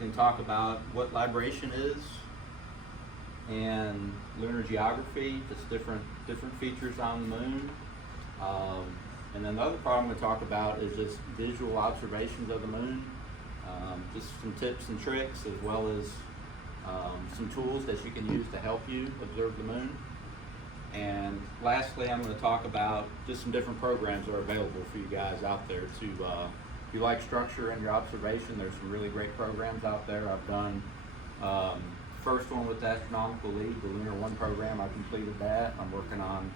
and talk about what libration is and lunar geography, just different features on the moon. And then the other part I'm going to talk about is just visual observations of the moon, just some tips and tricks, as well as some tools that you can use to help you observe the moon. And lastly, I'm going to talk about just some different programs that are available for you guys out there to, if you like structure in your observation, there's some really great programs out there. I've done first one with the Astronomical League, the Lunar 1 program. I completed that. I'm working on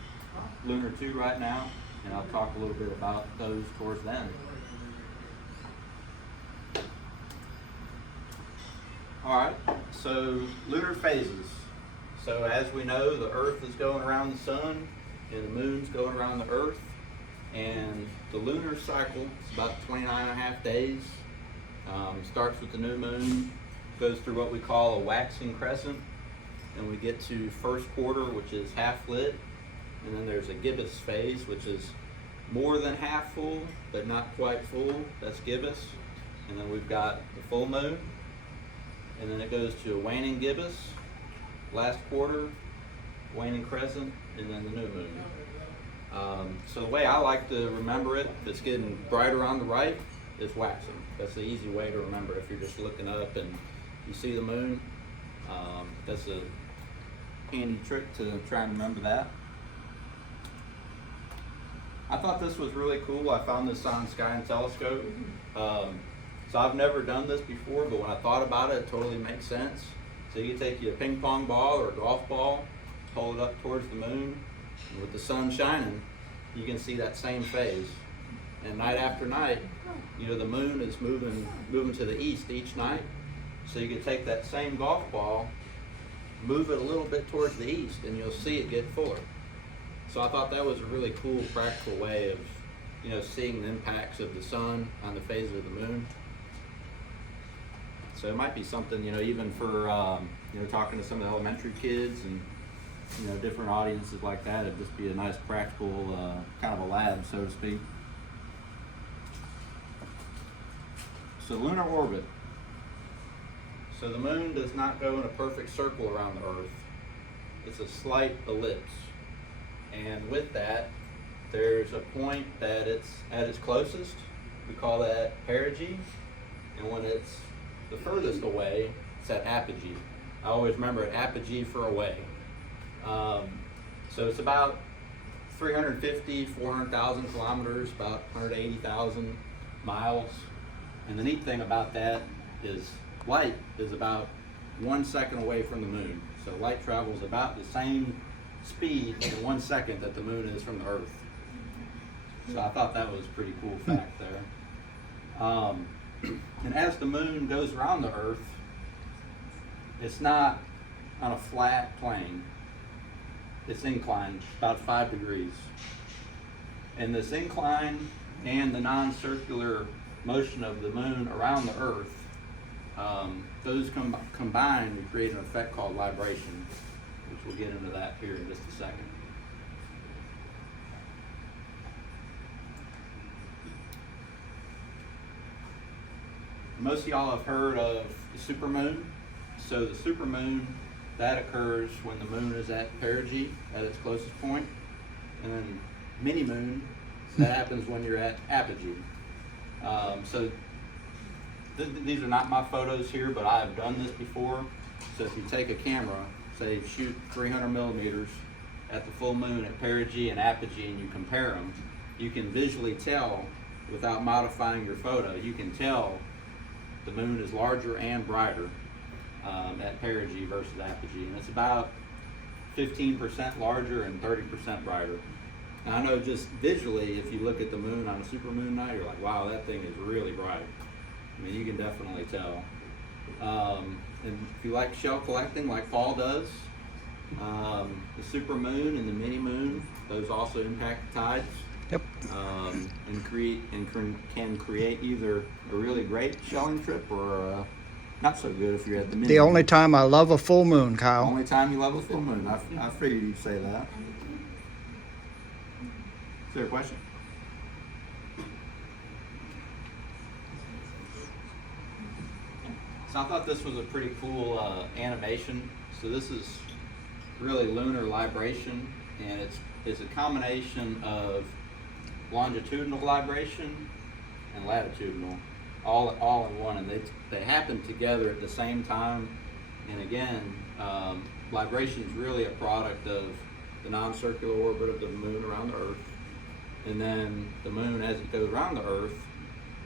Lunar 2 right now, and I'll talk a little bit about those towards the end. All right, so lunar phases. So as we know, the Earth is going around the sun, and the moon's going around the Earth, and the lunar cycle is about 29.5 days. Starts with the new moon, goes through what we call a waxing crescent, and we get to first quarter, which is half lit, and then there's a gibbous phase, which is more than half full, but not quite full. That's gibbous. And then we've got the full moon, and then it goes to a waning gibbous, last quarter, waning crescent, and then the new moon. So the way I like to remember it, if it's getting brighter on the right, is waxing. That's the easy way to remember if you're just looking up and you see the moon. That's a handy trick to try and remember that. I thought this was really cool. I found this on Sky and Telescope. So I've never done this before, but when I thought about it, it totally makes sense. So you can take your ping pong ball or a golf ball, hold it up towards the moon, and with the sun shining, you can see that same phase. And night after night, you know, the moon is moving to the east each night. So you can take that same golf ball, move it a little bit towards the east, and you'll see it get fuller. So I thought that was a really cool, practical way of, you know, seeing the impacts of the sun on the phase of the moon. So it might be something, you know, even for, you know, talking to some of the elementary kids and, you know, different audiences like that. It'd just be a nice practical kind of a lab, so to speak. So lunar orbit. So the moon does not go in a perfect circle around the Earth. It's a slight ellipse. And with that, there's a point that it's at its closest. We call that perigee. And when it's the furthest away, it's at apogee. I always remember it, apogee for away. So it's about 350, 400,000 kilometers, about 180,000 miles. And the neat thing about that is light is about 1 second away from the moon. So light travels about the same speed in 1 second that the moon is from the Earth. So I thought that was a pretty cool fact there. And as the moon goes around the Earth, it's not on a flat plane. It's inclined about 5 degrees. And this incline and the non-circular motion of the moon around the Earth, those combined to create an effect called libration, which we'll get into that here in just a second. Most of y'all have heard of the supermoon. So the supermoon, that occurs when the moon is at perigee, at its closest point. And then mini moon, that happens when you're at apogee. So these are not my photos here, but I have done this before. So if you take a camera, say shoot 300 millimeters at the full moon at perigee and apogee, and you compare them, you can visually tell, without modifying your photo, you can tell the moon is larger and brighter at perigee versus apogee. And it's about 15% larger and 30% brighter. And I know just visually, if you look at the moon on a supermoon night, you're like, wow, that thing is really bright. I mean, you can definitely tell. And if you like shell collecting like Paul does, the supermoon and the mini moon, those also impact the tides. Yep. And can create either a really great shelling trip or not so good if you're at the mini. The only time I love a full moon, Kyle. Only time you love a full moon. I figured you'd say that. Is there a question? So I thought this was a pretty cool animation. So this is really lunar libration, and it's a combination of longitudinal libration and latitudinal, all in one, and they happen together at the same time. And again, libration is really a product of the non-circular orbit of the moon around the Earth, and then the moon, as it goes around the Earth,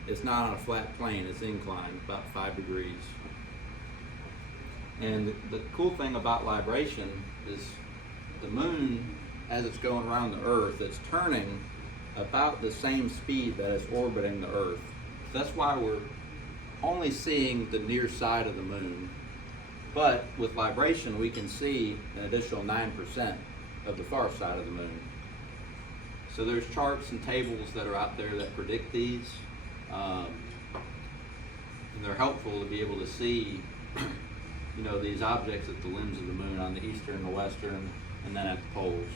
it's not on a flat plane, it's inclined about 5 degrees. And the cool thing about libration is the moon, as it's going around the Earth, it's turning about the same speed that it's orbiting the Earth. So that's why we're only seeing the near side of the moon. But with libration, we can see an additional 9% of the far side of the moon. So there's charts and tables that are out there that predict these. And they're helpful to be able to see these objects at the limbs of the moon on the eastern, the western, and then at the poles.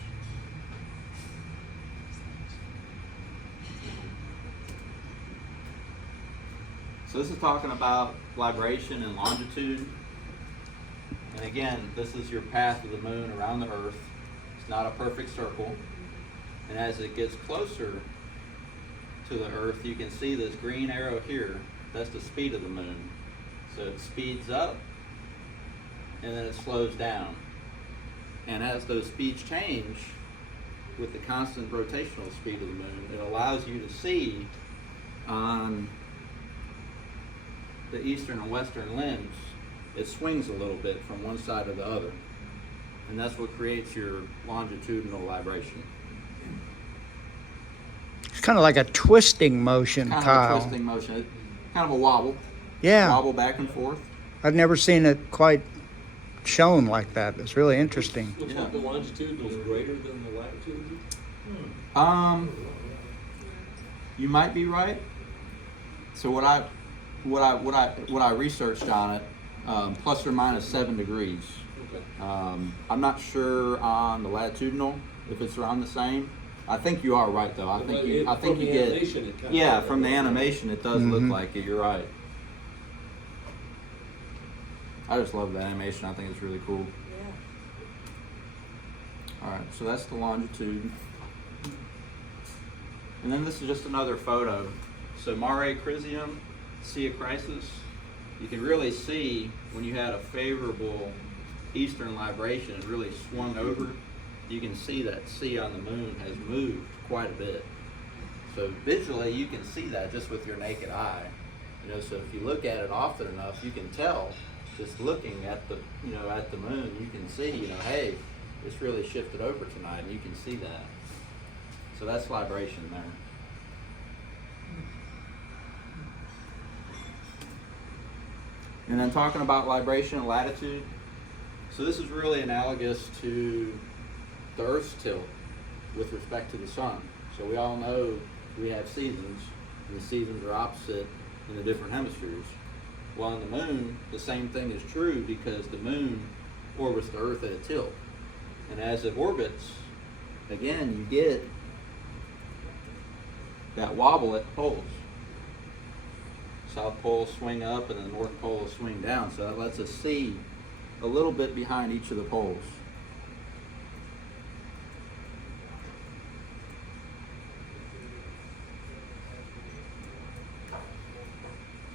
So this is talking about libration and longitude. And again, this is your path of the moon around the Earth. It's not a perfect circle. And as it gets closer to the Earth, you can see this green arrow here. That's the speed of the moon. So it speeds up, and then it slows down. And as those speeds change with the constant rotational speed of the moon, it allows you to see on the eastern and western limbs, it swings a little bit from one side to the other. And that's what creates your longitudinal libration. It's kind of like a twisting motion, Kind Kyle. of a twisting motion. Kind of a wobble. Yeah. Wobble back and forth. I've never seen it quite shown like that. It's really interesting. Looks like the longitudinal is greater than the latitude. You might be right. So what I researched on it, plus or minus 7 degrees. Okay. I'm not sure on the latitudinal if it's around the same. I think you are right though. I think you get. Yeah, from the animation, it does look like it. You're right. I just love the animation. I think it's really cool. Yeah. All right, so that's the longitude. And then this is just another photo. So Mare Crisium, Sea of Crisis. You can really see when you had a favorable eastern libration and really swung over, you can see that sea on the moon has moved quite a bit. So visually you can see that just with your naked eye. So if you look at it often enough, you can tell just looking at the at the moon, you can see, hey, it's really shifted over tonight, and you can see that. So that's libration there. And then talking about libration and latitude, so this is really analogous to the Earth's tilt with respect to the sun. So we all know we have seasons, and the seasons are opposite in the different hemispheres. Well, on the moon, the same thing is true because the moon orbits the Earth at a tilt. And as it orbits, again, you get that wobble at the poles. South pole swing up and the North pole swing down. So that lets us see a little bit behind each of the poles.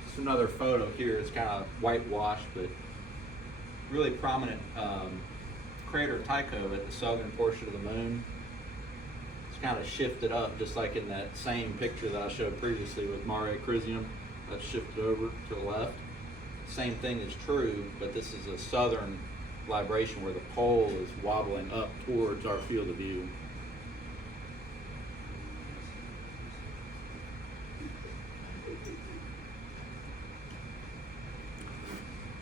Just another photo here. It's kind of whitewashed, but really prominent crater Tycho at the southern portion of the moon. It's kind of shifted up, just like in that same picture that I showed previously with Mare Crisium. That's shifted over to the left. Same thing is true, but this is a southern libration where the pole is wobbling up towards our field of view.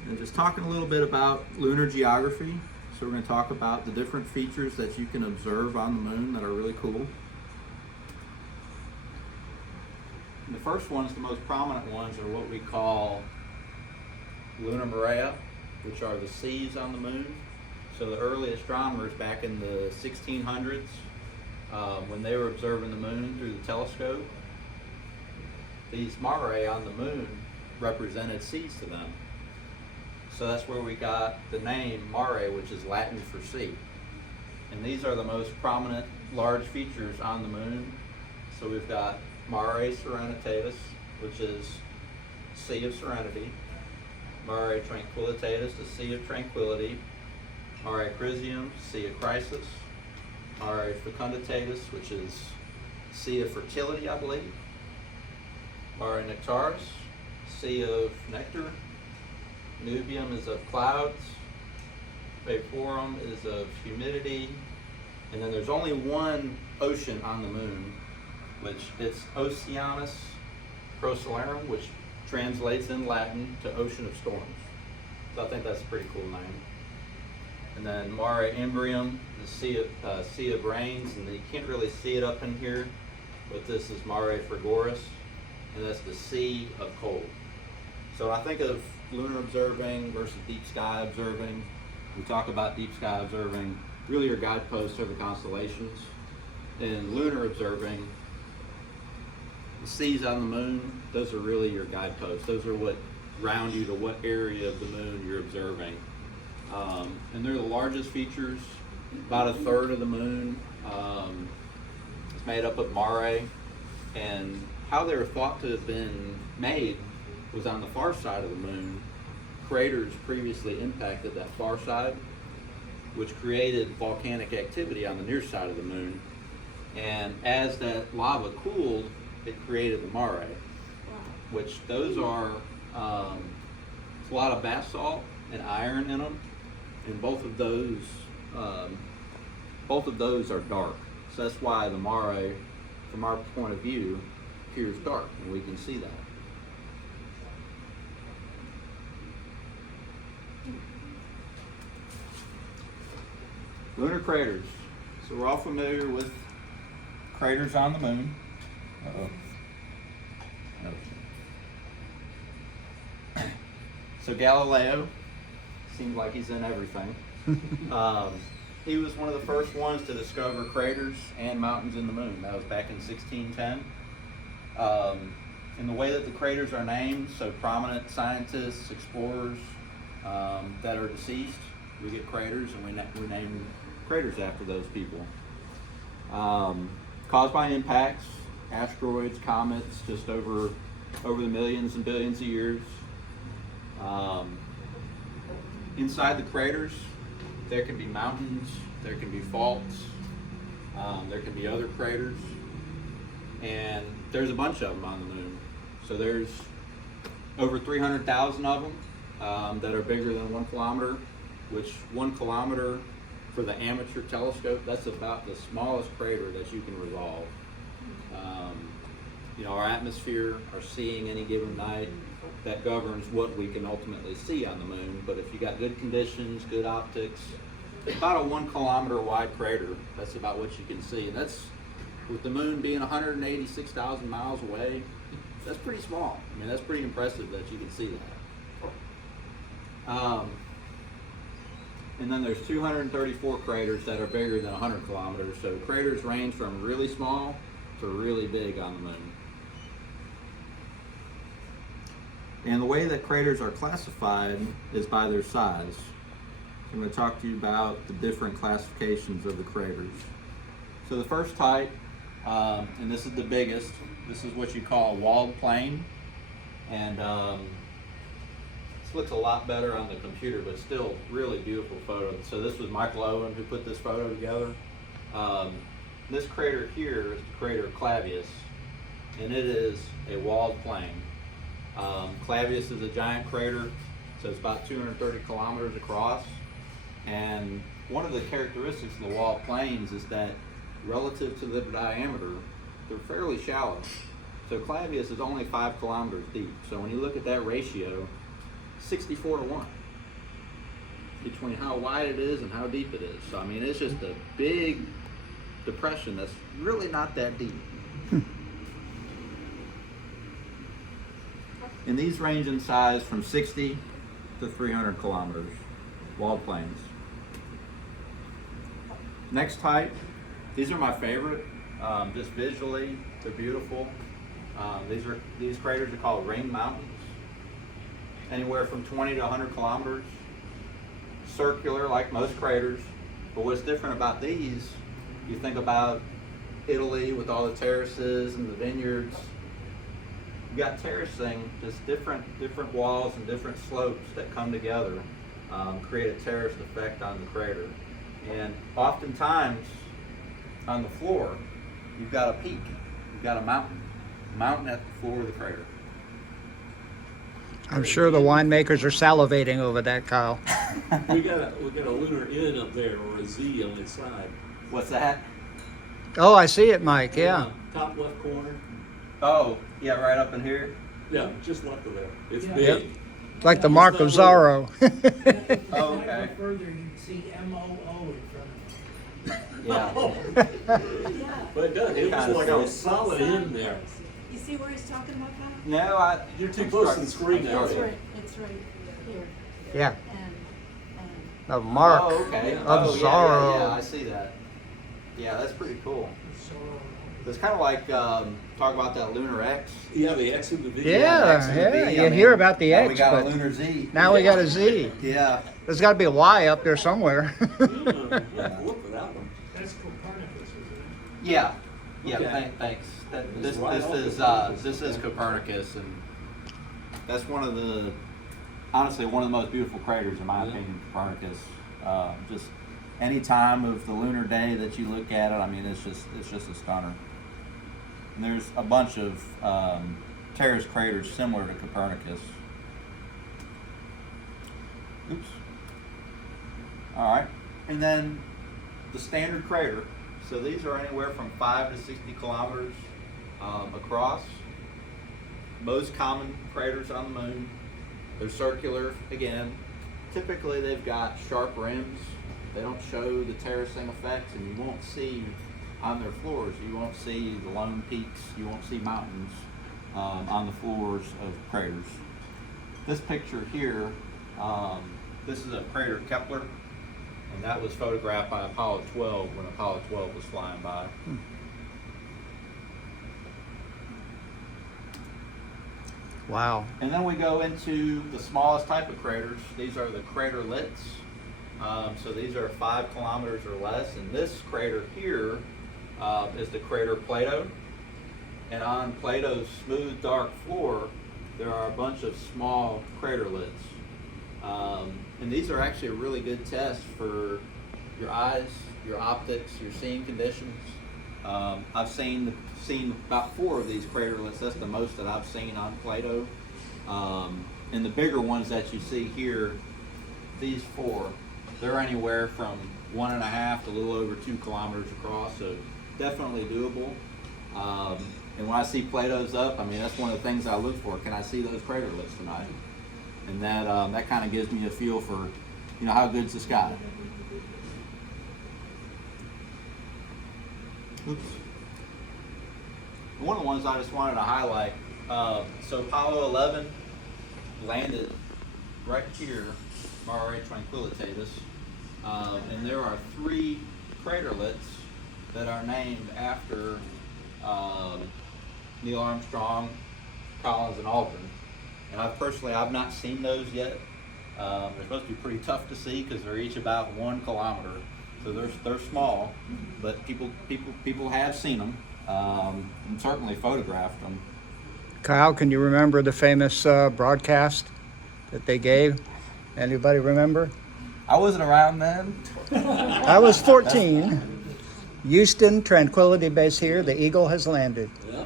And just talking a little bit about lunar geography. So we're going to talk about the different features that you can observe on the moon that are really cool. And the first ones, the most prominent ones, are what we call lunar maria, which are the seas on the moon. So the early astronomers back in the 1600s, when they were observing the moon through the telescope, these mare on the moon represented seas to them. So that's where we got the name Mare, which is Latin for sea. And these are the most prominent large features on the moon. So we've got Mare Serenitatis, which is Sea of Serenity. Mare Tranquillitatis, the Sea of Tranquility. Mare Crisium, Sea of Crisis. Mare Fecunditatis, which is Sea of Fertility, I believe. Mare Nectaris, Sea of Nectar. Nubium is of clouds. Vaporum is of humidity. And then there's only one ocean on the moon, which it's Oceanus Procellarum, which translates in Latin to Ocean of Storms. So I think that's a pretty cool name. And then Mare Imbrium, the sea of rains, and you can't really see it up in here, but this is Mare Frigoris, and that's the sea of cold. So I think of lunar observing versus deep sky observing. We talk about deep sky observing, really your guideposts are the constellations. And lunar observing, the seas on the moon, those are really your guideposts. Those are what ground you to what area of the moon you're observing. And they're the largest features, about a third of the moon. It's made up of Mare, and how they were thought to have been made was on the far side of the moon. Craters previously impacted that far side, which created volcanic activity on the near side of the moon. And as that lava cooled, it created the Mare, which those are, it's a lot of basalt and iron in them, and both of those are dark. So that's why the Mare, from our point of view, appears dark, and we can see that. Lunar craters. So we're all familiar with craters on the moon. Uh-oh. No. So Galileo, seems like he's in everything. He was one of the first ones to discover craters and mountains in the moon. That was back in 1610. And the way that the craters are named, so prominent scientists, explorers that are deceased, we get craters, and we name craters after those people. Caused by impacts, asteroids, comets, just over the millions and billions of years. Inside the craters, there can be mountains, there can be faults, there can be other craters, and there's a bunch of them on the moon. So there's over 300,000 of them that are bigger than 1 kilometer, which 1 kilometer for the amateur telescope, that's about the smallest crater that you can resolve. Our atmosphere, our seeing any given night, that governs what we can ultimately see on the moon. But if you got good conditions, good optics, about a 1 kilometer wide crater, that's about what you can see. And that's, with the moon being 186,000 miles away, that's pretty small. I mean, that's pretty impressive that you can see that. And then there's 234 craters that are bigger than 100 kilometers. So craters range from really small to really big on the moon. And the way that craters are classified is by their size. I'm going to talk to you about the different classifications of the craters. So the first type, and this is the biggest, this is what you call a walled plain. And this looks a lot better on the computer, but still really beautiful photo. So this was Michael Owen who put this photo together. This crater here is the crater Clavius, and it is a walled plain. Clavius is a giant crater, so it's about 230 kilometers across. And one of the characteristics of the walled plains is that relative to the diameter, they're fairly shallow. So Clavius is only 5 kilometers deep. So when you look at that ratio, 64-1 between how wide it is and how deep it is. So I mean, it's just a big depression that's really not that deep. And these range in size from 60 to 300 kilometers, walled plains. Next type, these are my favorite, just visually, they're beautiful. These craters are called ring mountains. anywhere from 20 to 100 kilometers. Circular, like most craters. But what's different about these, you think about Italy with all the terraces and the vineyards. You got terracing, just different walls and different slopes that come together, create a terraced effect on the crater. And oftentimes on the floor, you've got a peak, you've got a mountain at the floor of the crater. I'm sure the winemakers are salivating over that, Kyle. We got a lunar N up there, or a Z on its side. What's that? Oh, I see it, Mike. Yeah. Top left corner. Oh, yeah, right up in here. Yeah, just left of there. It's Yeah. big. Yep. Like the Mark of Zorro. Oh, okay. If you go further, you can see MOO in front of it. Yeah. But it does. It was like a solid N there. You see where he's talking about, Kyle? No, You're too close to the screen now. It's right here. Yeah. And The Mark Oh, okay. of Oh, yeah, Zorro. yeah, I see that. Yeah, that's pretty cool. It's kind of like talk about that Lunar X. Yeah, the X in the video. Yeah, X and the V. yeah. I You mean, hear about the now X, we got but a Lunar Z. now we got a Z. Yeah. There's got to be a Y up there somewhere. Yeah, look for that one. That's Copernicus, isn't it? Yeah. Yeah. Okay. Thanks. It's right off This is Copernicus, and that's one of the most beautiful craters in my Yeah. opinion. Copernicus. Just any time of the lunar day that you look at it, I mean, it's just a stunner. And there's a bunch of terrace craters similar to Copernicus. Oops. All right, and then the standard crater. So these are anywhere from 5 to 60 kilometers across. Most common craters on the moon. They're circular again. Typically, they've got sharp rims. They don't show the terracing effects, and you won't see on their floors. You won't see the lone peaks. You won't see mountains on the floors of craters. This picture here, this is a crater Kepler, and that was photographed by Apollo 12 when Apollo 12 was flying by. Wow. And then we go into the smallest type of craters. These are the craterlets. So these are 5 kilometers or less. And this crater here is the crater Plato. And on Plato's smooth, dark floor, there are a bunch of small craterlets. And these are actually a really good test for your eyes, your optics, your seeing conditions. I've seen about 4 of these craterlets. That's the most that I've seen on Plato. And the bigger ones that you see here, these 4, they're anywhere from 1.5 to a little over 2 kilometers across, so definitely doable. And when I see Plato's up, I mean, that's one of the things I look for. Can I see those craterlets tonight? And that kind of gives me a feel for, how good's the sky. Oops. One of the ones I just wanted to highlight, so Apollo 11 landed right here, Mare Tranquillitatis, and there are 3 craterlets that are named after Neil Armstrong, Collins, and Aldrin. And I've not seen those yet. They're supposed to be pretty tough to see because they're each about 1 kilometer. So they're small, but people have seen them and certainly photographed them. Kyle, can you remember the famous broadcast that they gave? Anybody remember? I wasn't around then. I was 14. Houston, Tranquility Base here. The Eagle has landed. Yeah.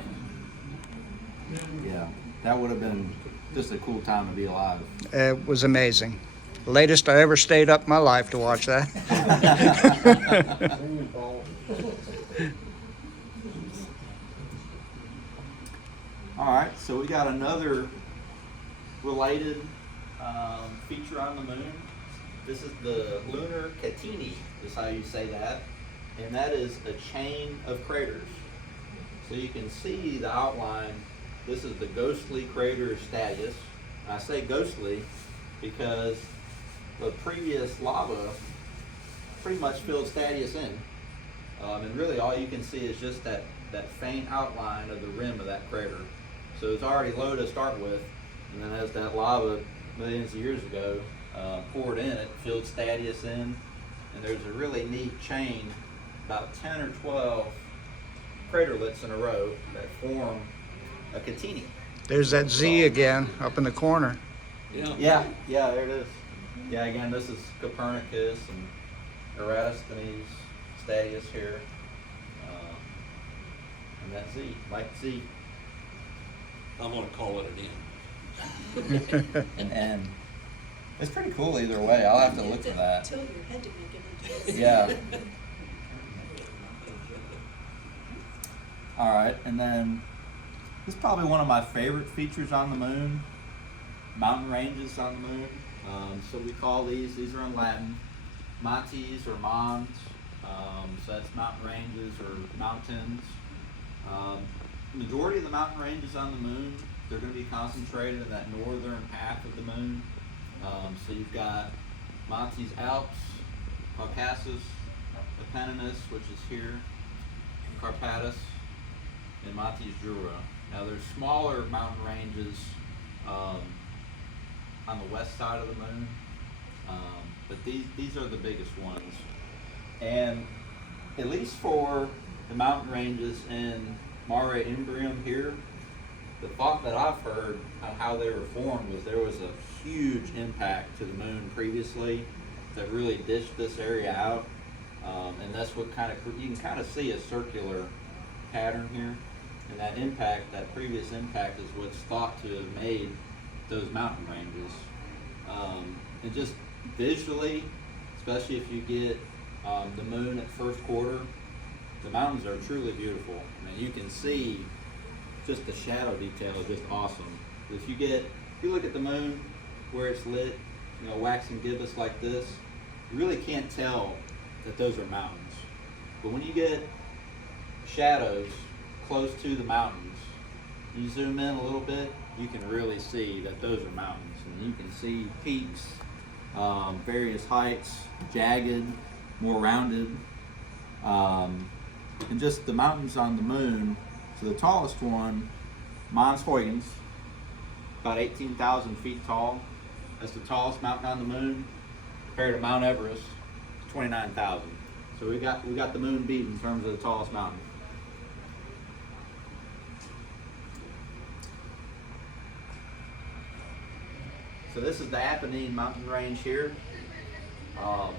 Yeah, that would have been just a cool time to be alive. It was amazing. Latest I ever stayed up my life to watch that. All right, so we got another related feature on the moon. This is the lunar Cattini, is how you say that, and that is a chain of craters. So you can see the outline. This is the ghostly crater Stadius. And I say ghostly because the previous lava pretty much filled Stadius in. And really all you can see is just that faint outline of the rim of that crater. So it's already low to start with, and then as that lava millions of years ago, poured in it, filled Stadius in, and there's a really neat chain, about 10 or 12 craterlets in a row that form a Catini. There's that Z again up in the corner. Yeah, there it is. Yeah, again, this is Copernicus and Eratosthenes, Stadius here, and that Z, Mike Z. I'm gonna call it an N. And it's pretty cool either way. I'll have to look for that. Tilt your head to make it into a Yeah. All right, and then this is probably one of my favorite features on the moon, mountain ranges on the moon. So we call these are in Latin, Montes or Mons. So that's mountain ranges or mountains. Majority of the mountain ranges on the moon, they're going to be concentrated in that northern half of the moon. So you've got Montes Alps, Caucasus, Apennines, which is here, Carpathus, and Montes Jura. Now there's smaller mountain ranges on the west side of the moon, but these are the biggest ones. And at least for the mountain ranges in Mare Imbrium here, the thought that I've heard on how they were formed was there was a huge impact to the moon previously that really dished this area out, and that's what you can kind of see a circular pattern here, and that impact, that previous impact, is what's thought to have made those mountain ranges. And just visually, especially if you get the moon at first quarter, the mountains are truly beautiful. I mean, you can see just the shadow detail is just awesome. If you look at the moon where it's lit, waxing gibbous like this, you really can't tell that those are mountains. But when you get shadows close to the mountains, you zoom in a little bit, you can really see that those are mountains. And you can see peaks, various heights, jagged, more rounded, and just the mountains on the moon. So the tallest one, Mons Huygens, about 18,000 feet tall. That's the tallest mountain on the moon. Compared to Mount Everest, 29,000. So we got the moon beat in terms of the tallest mountain. So this is the Apennine mountain range here. You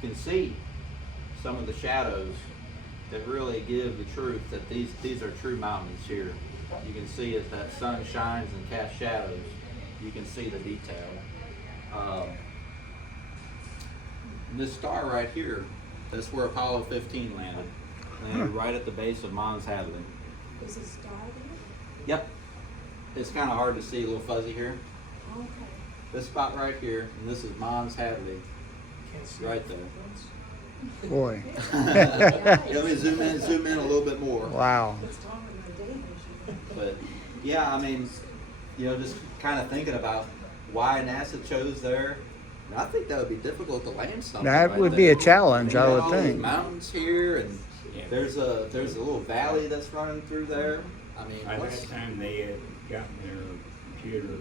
can see some of the shadows that really give the truth that these are true mountains here. You can see as that sun shines and casts shadows, you can see the detail. And this star right here, that's where Apollo 15 landed right at the base of Mons Hadley. Is a star there? Yep. It's kind of hard to see, a little fuzzy here. Okay. This spot right here, and this is Mons Hadley, Can't see right the there. difference. Boy. Let me zoom in a little bit more. Wow. It's taller than the day vision. But yeah, I mean, just kind of thinking about why NASA chose there. I think that would be difficult to land something. That right would there. be a challenge, You I got would all these think. mountains here, and there's a little valley that's running through there. I mean, By what's, that time, they had gotten their computer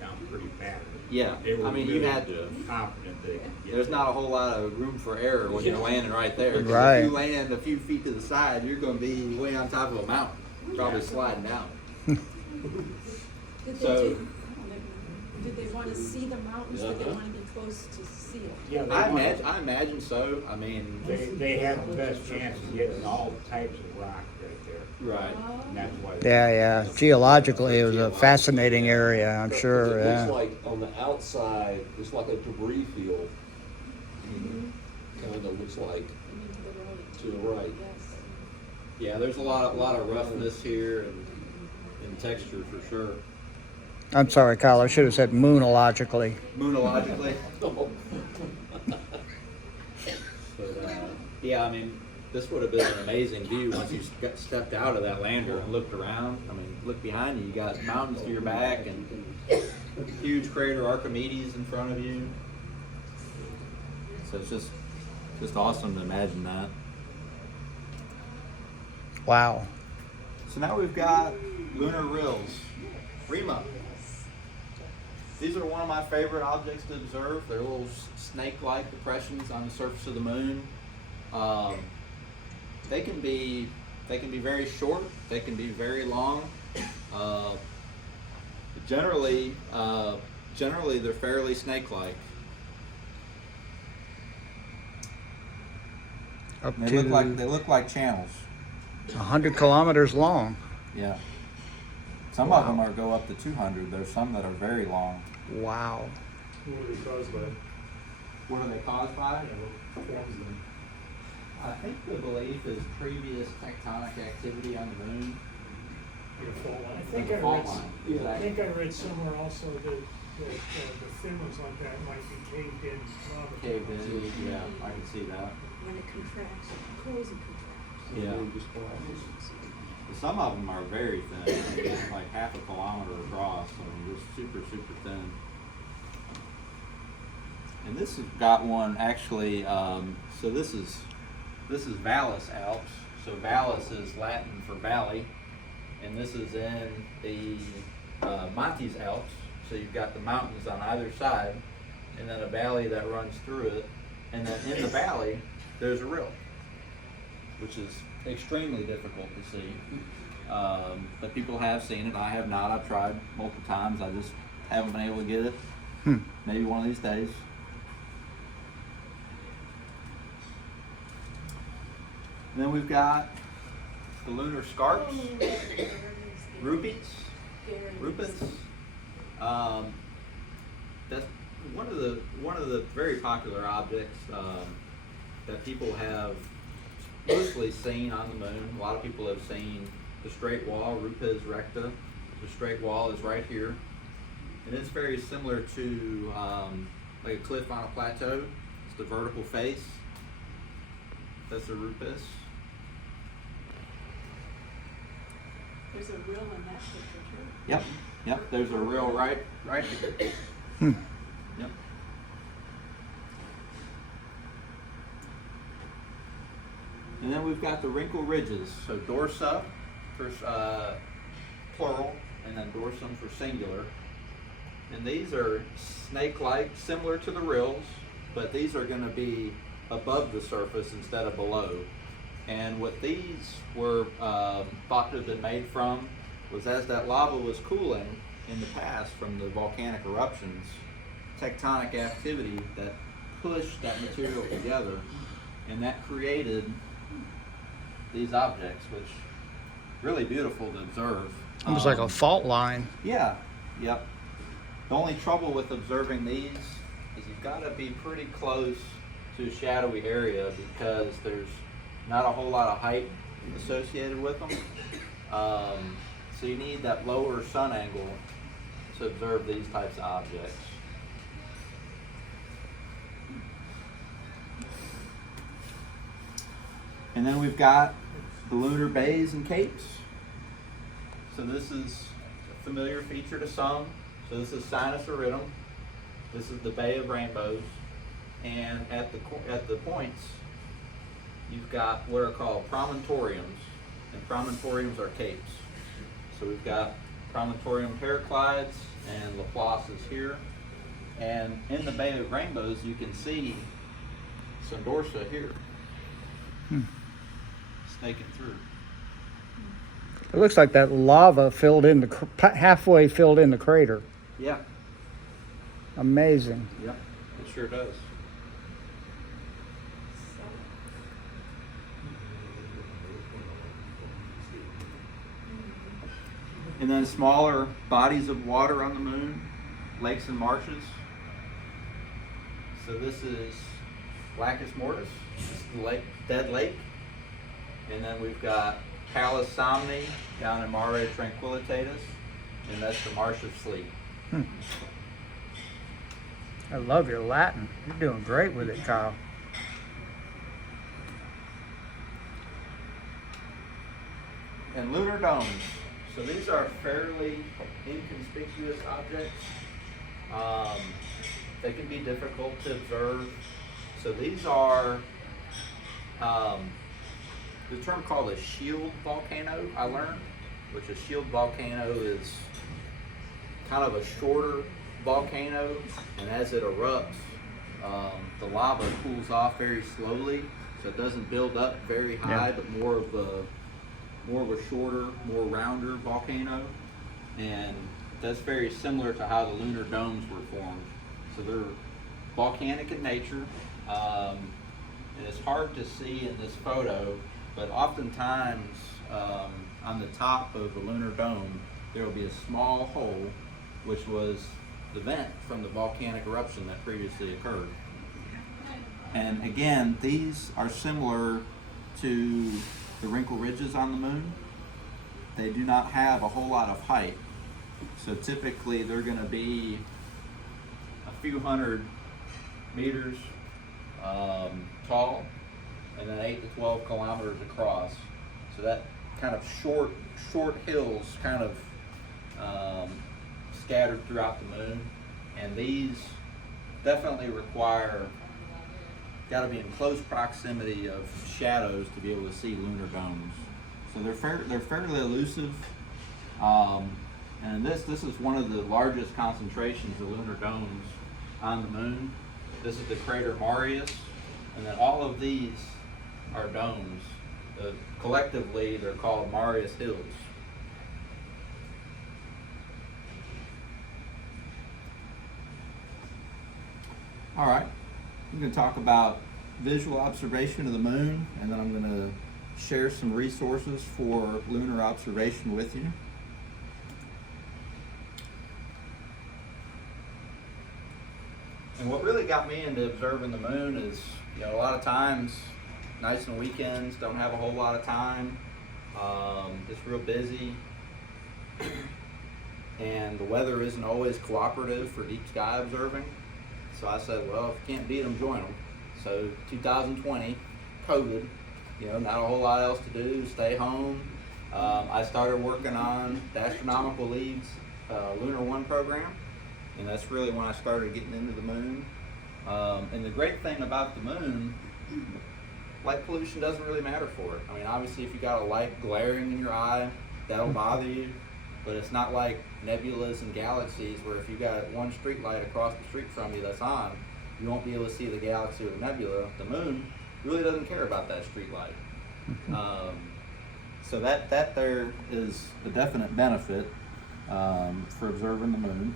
down pretty bad. yeah. They were I mean, you really had to. confident they could get There's it. not a whole lot of room for error when you're landing right there. 'Cause Right. If you land a few feet to the side, you're going to be way on top of a mountain, probably sliding down. Did they So- did they want to see the mountains? Did they want to be close to see it? Yeah, they I wanted- imagine so. I mean, They had the best chance of getting all types of rock right there. right. And that's why. Yeah. Geologically, it was a fascinating area, I'm sure. It Yeah. looks like on the outside, it's like a debris field. Kind of looks like I mean, to the right. to the right. Yes. Yeah, there's a lot of roughness here and texture for sure. I'm sorry, Kyle. I should have said moonologically. Moonologically. But yeah, I mean, this would have been an amazing view once you stepped out of that lander and looked around. I mean, look behind you. You got mountains to your back and huge crater Archimedes in front of you. So it's just awesome to imagine that. Wow. So now we've got lunar rills, REMA. These are one of my favorite objects to observe. They're little snake-like depressions on the surface of the moon. They can be very short. They can be very long. Generally, they're fairly snake-like. Up They to look like channels. 100 kilometers long. Yeah. Some of them go up to 200. There's some that are very long. Wow. What are they caused by? What are they caused by? What forms them? I think the belief is previous tectonic activity on the moon. Like a fault I line? think Like a I fault read, line, I exactly. think I read somewhere also that the thin ones like that might be caved in lava. Caved in, yeah, I can see that. When it contracts, crazy contracts. Yeah. They just collapse. Some of them are very thin, I mean, like half a kilometer across, I mean, just super, super thin. And this has got one actually, so this is Vallis Alps. So Vallis is Latin for valley, and this is in the Montes Alps. So you've got the mountains on either side, and then a valley that runs through it, and then in the valley, there's a rill, which is extremely difficult to see. But people have seen it. I have not. I've tried multiple times. I just haven't been able to get it. Maybe one of these days. And then we've got the lunar scarps, rupees. That's one of the very popular objects that people have mostly seen on the moon. A lot of people have seen the straight wall, rupes recta. The straight wall is right here, and it's very similar to like a cliff on a plateau. It's the vertical face. That's the rupes. There's a rill in that picture too. Yep. There's a rill right here. Yep. And then we've got the wrinkle ridges. So dorsa for plural, and then dorsum for singular. And these are snake-like, similar to the rills, but these are going to be above the surface instead of below. And what these were thought to have been made from was, as that lava was cooling in the past from the volcanic eruptions, tectonic activity that pushed that material together, and that created these objects, which really beautiful to observe. Almost like a fault line. Yeah, yep. The only trouble with observing these is you've got to be pretty close to a shadowy area because there's not a whole lot of height associated with them. So you need that lower sun angle to observe these types of objects. And then we've got the lunar bays and capes. So this is a familiar feature to some. So this is Sinus Iridum. This is the Bay of Rainbows. And at the points, you've got what are called promontoriums. And promontoriums are capes. So we've got Promontorium Heraclides and Laplace is here. And in the Bay of Rainbows, you can see some dorsa here. Snaking through. It looks like that lava filled in halfway filled in the crater. Yeah. Amazing. Yep. It sure does. And then smaller bodies of water on the moon, lakes and marshes. So this is Lacus Mortis, it's the dead lake. And then we've got Palus Somni down in Mare Tranquillitatis, and that's the Marsh of Sleep. I love your Latin. You're doing great with it, Kyle. And lunar domes. So these are fairly inconspicuous objects. They can be difficult to observe. So these are the term called a shield volcano, I learned, which a shield volcano is kind of a shorter volcano, and as it erupts, the lava cools off very slowly, so it doesn't build up very high, but more of a shorter, more rounder volcano, and that's very similar to how the lunar domes were formed. So they're volcanic in nature, and it's hard to see in this photo, but oftentimes on the top of the lunar dome there will be a small hole, which was the vent from the volcanic eruption that previously occurred. And again, these are similar to the wrinkle ridges on the moon. They do not have a whole lot of height. So typically they're going to be a few hundred meters tall, and then 8 to 12 kilometers across. So that kind of short hills kind of scattered throughout the moon. And these definitely got to be in close proximity of shadows to be able to see lunar domes. So they're fairly elusive. And this is one of the largest concentrations of lunar domes on the moon. This is the crater Marius, and then all of these are domes. Collectively, they're called Marius Hills. All right, I'm going to talk about visual observation of the moon, and then I'm going to share some resources for lunar observation with you. And what really got me into observing the moon is, a lot of times, nights and weekends, don't have a whole lot of time, just real busy, and the weather isn't always cooperative for deep sky observing. So I said, well, if you can't beat them, join them. So 2020, COVID, not a whole lot else to do, stay home. I started working on the Astronomical League's Lunar One program, and that's really when I started getting into the moon. And the great thing about the moon, light pollution doesn't really matter for it. I mean, obviously if you got a light glaring in your eye, that'll bother you, but it's not like nebulas and galaxies where if you got one street light across the street from you that's on, you won't be able to see the galaxy or the nebula. The moon really doesn't care about that street light. So that there is a definite benefit for observing the moon.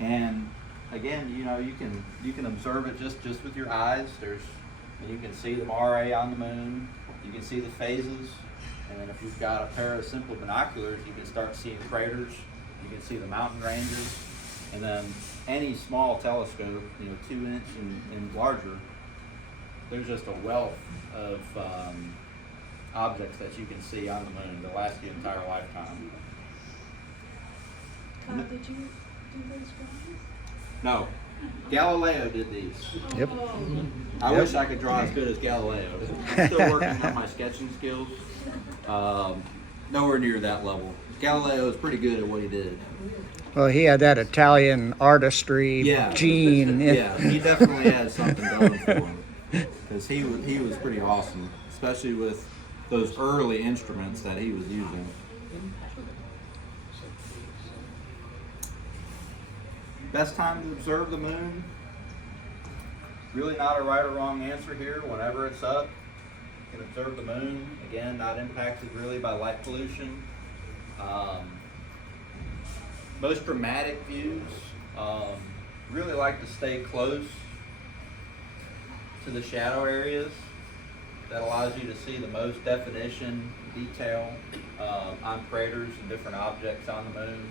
And again, you can observe it just with your eyes. And you can see the mare on the moon. You can see the phases. And then if you've got a pair of simple binoculars, you can start seeing craters. You can see the mountain ranges. And then any small telescope, 2-inch and larger, there's just a wealth of objects that you can see on the moon that last the entire lifetime. Kyle, did you do those drawings? No, Galileo did these. Yep. I wish I could draw as good as Galileo. I'm still working on my sketching skills. Nowhere near that level. Galileo is pretty good at what he did. Well, he had that Italian artistry gene. Yeah, he definitely had something going for him. Because he was pretty awesome, especially with those early instruments that he was using. Best time to observe the moon? Really not a right or wrong answer here. Whenever it's up, you can observe the moon. Again, not impacted really by light pollution. Most dramatic views, really like to stay close to the shadow areas. That allows you to see the most definition, detail on craters and different objects on the moon.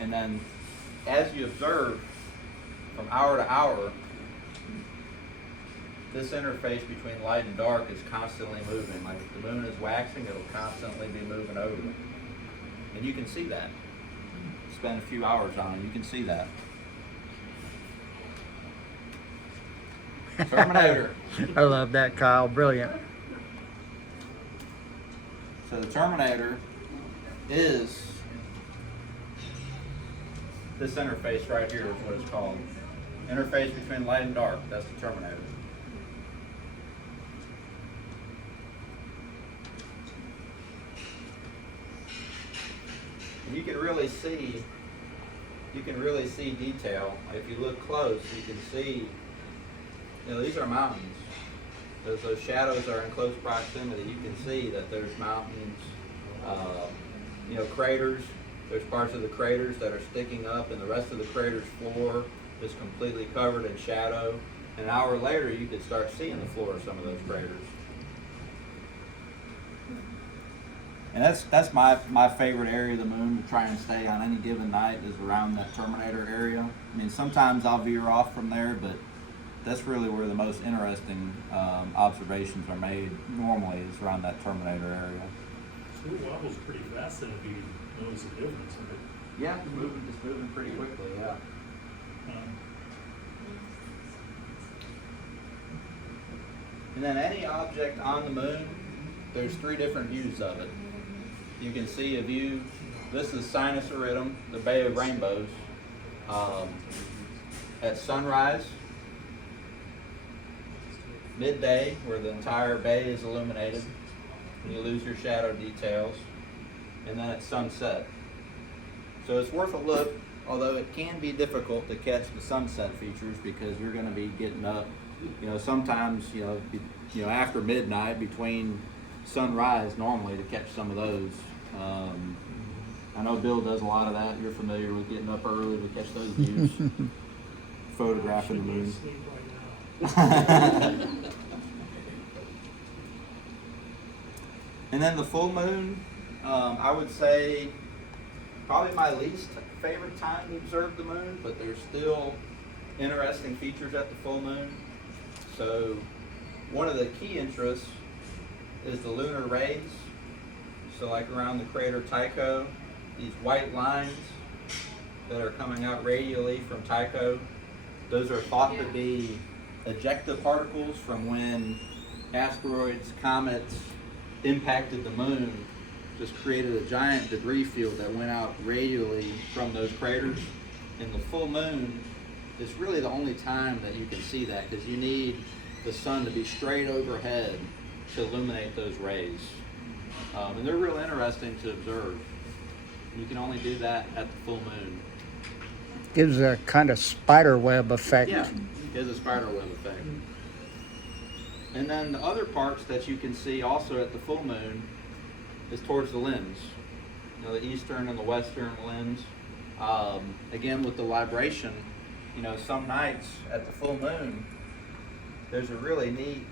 And then as you observe from hour to hour, this interface between light and dark is constantly moving. Like if the moon is waxing, it'll constantly be moving over. And you can see that. Spend a few hours on it, you can see that. Terminator. I love that, Kyle. Brilliant. So the Terminator is this interface right here is what it's called. Interface between light and dark, that's the Terminator. really see, detail. If you look close, you can see, these are mountains. As those shadows are in close proximity, you can see that there's mountains, craters. There's parts of the craters that are sticking up, and the rest of the crater's floor is completely covered in shadow. An hour later, you could start seeing the floor of some of those craters. And that's my favorite area of the moon to try and stay on any given night is around that terminator area. I mean, sometimes I'll veer off from there, but that's really where the most interesting observations are made normally is around that terminator area. So it wobbles pretty fast then if you notice a difference, right? Yeah, it's moving pretty quickly, yeah. And then any object on the moon, there's 3 different views of it. You can see a view, this is Sinus Iridum, the Bay of Rainbows. At sunrise, midday, where the entire bay is illuminated, and you lose your shadow details, and then at sunset. So it's worth a look, although it can be difficult to catch the sunset features because you're going to be getting up, sometimes, after midnight between sunrise normally to catch some of those. I know Bill does a lot of that. You're familiar with getting up early to catch those views, photographing the moon. Sleep right now. And then the full moon, I would say probably my least favorite time to observe the moon, but there's still interesting features at the full moon. So one of the key interests is the lunar rays. So like around the crater Tycho, these white lines that are coming out radially from Tycho, those are thought to be ejecta particles from when asteroids, comets impacted the moon, just created a giant debris field that went out radially from those craters. And the full moon is really the only time that you can see that because you need the sun to be straight overhead to illuminate those rays. And they're real interesting to observe. You can only do that at the full moon. Gives a kind of spider web effect. Yeah, it is a spider web effect. And then the other parts that you can see also at the full moon is towards the limbs. The eastern and the western limbs. Again, with the libration, some nights at the full moon, there's a really neat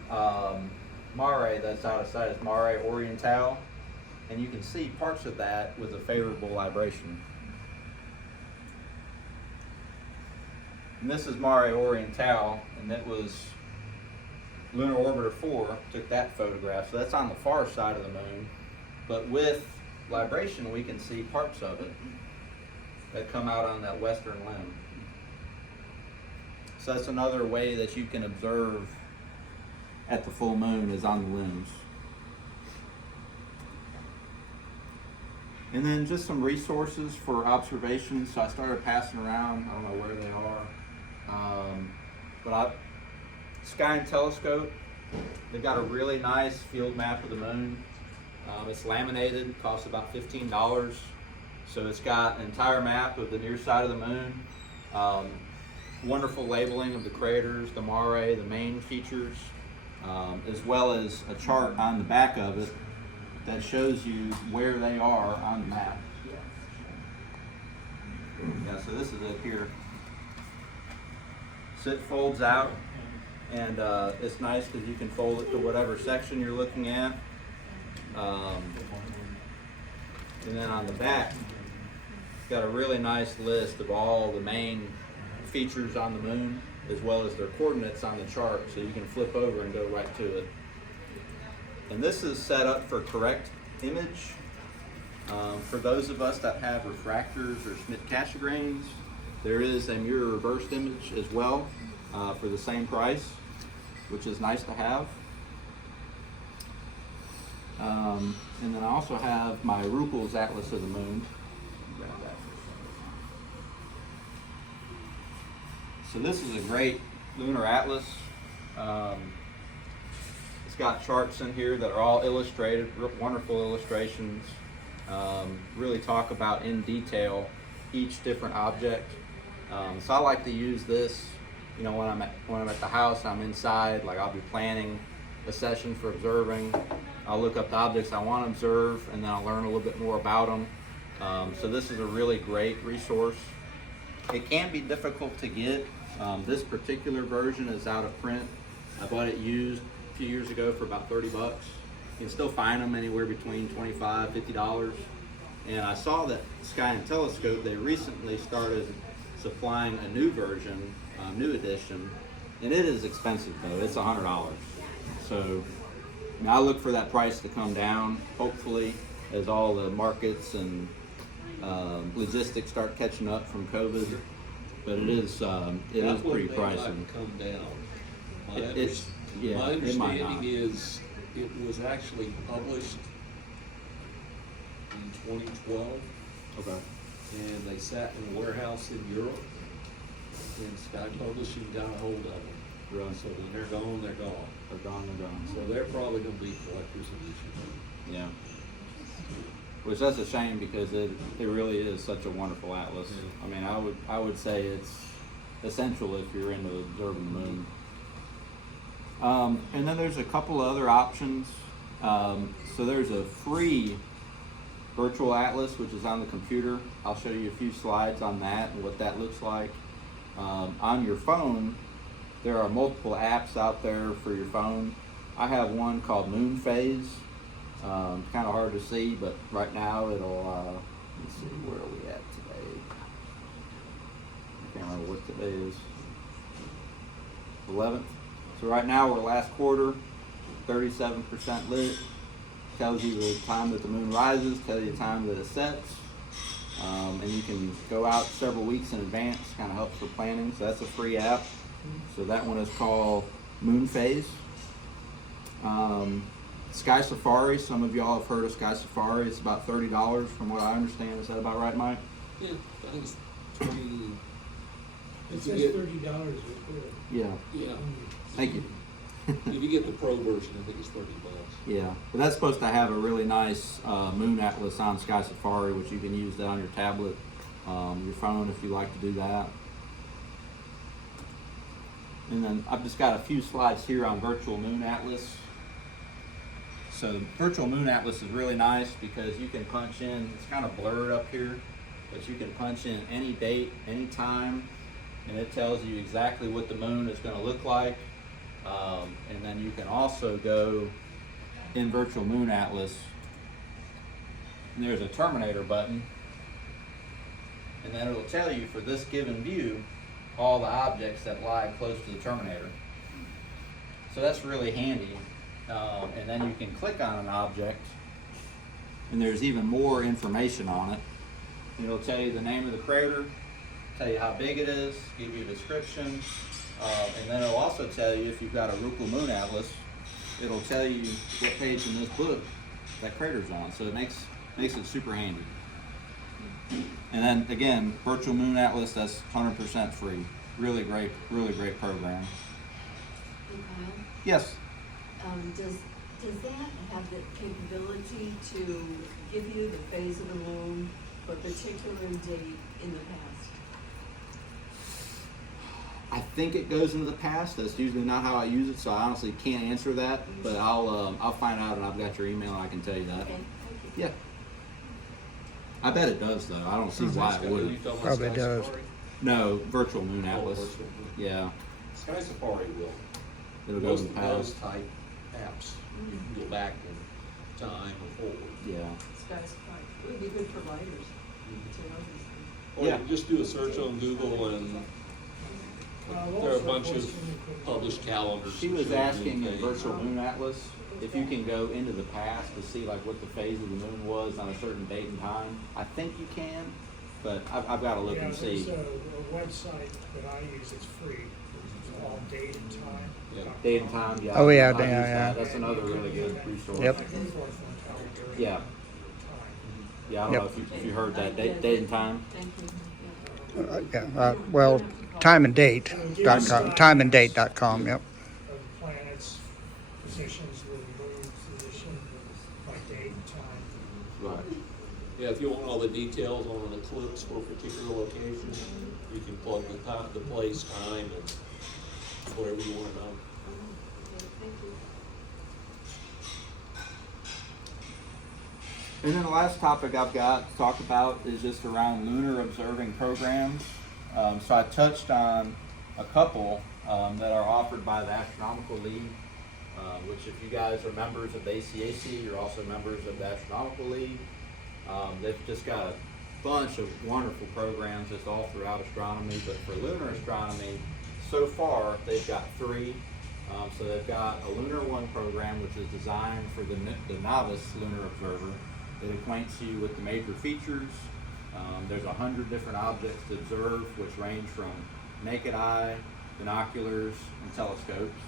mare that's out of sight. It's Mare Orientale. And you can see parts of that with a favorable libration. And this is Mare Orientale, and that was Lunar Orbiter 4 took that photograph. So that's on the far side of the moon. But with libration, we can see parts of it that come out on that western limb. So that's another way that you can observe at the full moon is on the limbs. And then just some resources for observation. So I started passing around, I don't know where they are. Sky and Telescope, they've got a really nice field map of the moon. It's laminated, costs about $15. So it's got an entire map of the near side of the moon. Wonderful labeling of the craters, the mare, the main features, as well as a chart on the back of it that shows you where they are on the map. Yeah, so this is it here. So it folds out, and it's nice because you can fold it to whatever section you're looking at. And then on the back, it's got a really nice list of all the main features on the moon, as well as their coordinates on the chart, so you can flip over and go right to it. And this is set up for correct image. For those of us that have refractors or Schmidt-Cassegrains, there is a mirror reversed image as well for the same price, which is nice to have. And then I also have my Ruppel's Atlas of the Moon. Grab that. So this is a great lunar atlas. It's got charts in here that are all illustrated, wonderful illustrations. really talk about in detail each different object. So I like to use this, you know, when I'm at the house, I'm inside, like I'll be planning a session for observing. I'll look up the objects I want to observe, and then I'll learn a little bit more about them. So this is a really great resource. It can be difficult to get. This particular version is out of print. I bought it used a few years ago for about 30 bucks. You can still find them anywhere between $25, $50. And I saw that Sky and Telescope, they recently started supplying a new version, new edition, and it is expensive though. It's $100. So I look for that price to come down, hopefully, as all the markets and logistics start catching up from COVID. But it is pretty pricey. Come down. Yeah, My it might not. understanding is it was actually published in 2012, Okay. and they sat in a warehouse in Europe, and Sky Publishing got a hold of them. Right. So when they're gone, they're gone. They're gone. So they're probably gonna be collector's edition. Yeah. Which that's a shame because it really is such a wonderful atlas. Yeah. I mean, I would say it's essential if you're into observing the moon. And then there's a couple other options. So there's a free virtual atlas which is on the computer. I'll show you a few slides on that and what that looks like. On your phone, there are multiple apps out there for your phone. I have one called Moon Phase. Kind of hard to see, but right now it'll, let's see, where are we at today? I can't remember what today is. 11th. So right now we're last quarter, 37% lit. Tells you the time that the moon rises, tells you the time that it sets. And you can go out several weeks in advance, kind of helps for planning. So that's a free app. So that one is called Moon Phase. Sky Safari, some of y'all have heard of Sky Safari. It's about $30 from what I understand. Is that about right, Mike? Yeah, I think it's 20. It If says you get, $30 right there. Yeah. yeah, Thank you. if you get the pro version, I think it's $30. Yeah, but that's supposed to have a really nice moon atlas on Sky Safari, which you can use that on your tablet, your phone if you like to do that. And then I've just got a few slides here on Virtual Moon Atlas. So Virtual Moon Atlas is really nice because you can punch in, it's kind of blurred up here, but you can punch in any date, any time, and it tells you exactly what the moon is going to look like. And then you can also go in Virtual Moon Atlas, and there's a Terminator button, and then it'll tell you for this given view all the objects that lie close to the Terminator. So that's really handy. And then you can click on an object, and there's even more information on it. It'll tell you the name of the crater, tell you how big it is, give you a description, and then it'll also tell you if you've got a Virtual Moon Atlas, it'll tell you what page in this book that crater's on. So it makes it super handy. And then again, Virtual Moon Atlas, that's 100% free. Really great program. Hey, Kyle, Yes. does that have the capability to give you the phase of the moon for a particular date in the past? I think it goes into the past. That's usually not how I use it, so I honestly can't answer that. But I'll find out, and I've got your email, and I can tell you that. Okay, thank you. Yeah. I bet it does, though. I don't see why it Are you wouldn't. talking about Probably Sky does. Safari? No, Virtual Moon Oh, Atlas. Virtual Moon. Yeah, Sky Safari will. it'll go Most in the of those past. type apps, you can go back in time or forward. Yeah. Sky's fine. It would be good for writers to know these things. Or you can just do a search on Google and there are a bunch of published calendars. She that was show you asking in days. Virtual Moon Atlas if you can go into the past to see like what the phase of the moon was on a certain date and time. I think you can, but I've got to look and see. Yeah, there's a website that I use, it's free, it's all date and time. Yeah. Date and time, yeah. Oh, yeah, I'll use yeah, that. yeah. That's another really good resource. Yep. Back and forth on calendar and Yeah. time. Yeah, I don't Yep. know if you heard that. Date and time. Thank you. Well, timeanddate.com, timeanddate.com, yep. Of the planets, positions, the moon's position, by date and time. Right. Yeah, if you want all the details on an eclipse for a particular location, you can plug the time, the place, time, and whatever you wanna know. Okay, thank you. And then the last topic I've got to talk about is just around lunar observing programs. So I touched on a couple that are offered by the Astronomical League, which if you guys are members of the ACAC, you're also members of the Astronomical League. They've just got a bunch of wonderful programs just all throughout astronomy, but for lunar astronomy, so far they've got 3. So they've got a Lunar 1 program, which is designed for the novice lunar observer. It acquaints you with the major features. There's 100 different objects to observe, which range from naked eye, binoculars, and telescopes.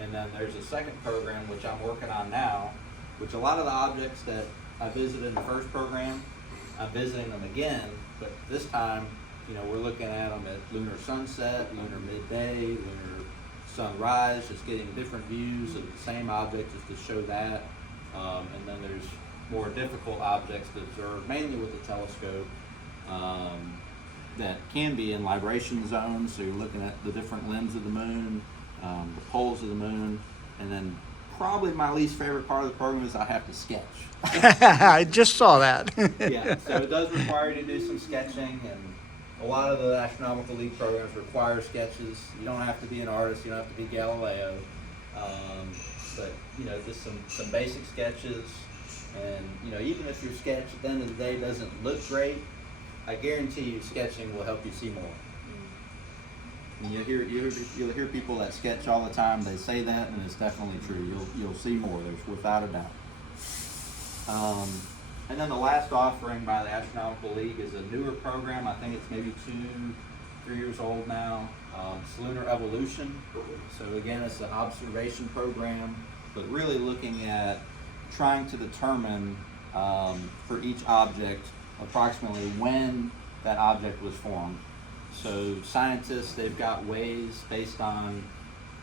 And then there's a second program, which I'm working on now, which a lot of the objects that I visited in the first program, I'm visiting them again, but this time, we're looking at them at lunar sunset, lunar midday, lunar sunrise, just getting different views of the same object just to show that. And then there's more difficult objects to observe, mainly with the telescope, that can be in libration zones. So you're looking at the different limbs of the moon, the poles of the moon, and then probably my least favorite part of the program is I have to sketch. I just saw that. Yeah, so it does require you to do some sketching, and a lot of the Astronomical League programs require sketches. You don't have to be an artist, you don't have to be Galileo, but just some basic sketches. And even if your sketch at the end of the day doesn't look great, I guarantee you sketching will help you see more. And you'll hear people that sketch all the time. They say that, and it's definitely true. You'll see more. There's without a doubt. And then the last offering by the Astronomical League is a newer program. I think it's maybe 2-3 years old now. It's Lunar Evolution. So again, it's an observation program, but really looking at trying to determine for each object approximately when that object was formed. So scientists, they've got ways based on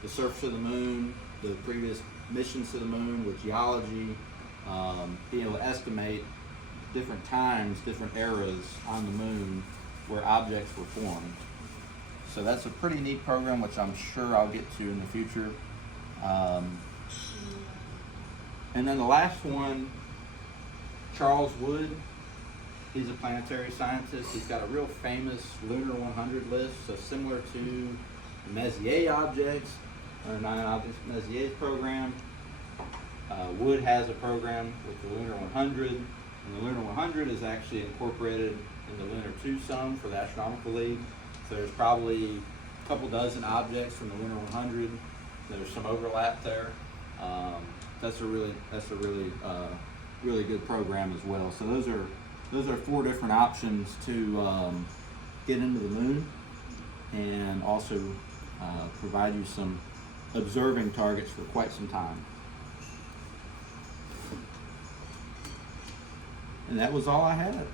the surface of the moon, the previous missions to the moon with geology, being able to estimate different times, different eras on the moon where objects were formed. So that's a pretty neat program, which I'm sure I'll get to in the future. And then the last one, Charles Wood, he's a planetary scientist. He's got a real famous Lunar 100 list, so similar to Messier objects, or 9 objects Messier's program. Wood has a program with the Lunar 100, and the Lunar 100 is actually incorporated in the Lunar 2 some for the Astronomical League. So there's probably a couple dozen objects from the Lunar 100. There's some overlap there. That's a really good program as well. So those are 4 different options to get into the moon, and also provide you some observing targets for quite some time. And that was all I had.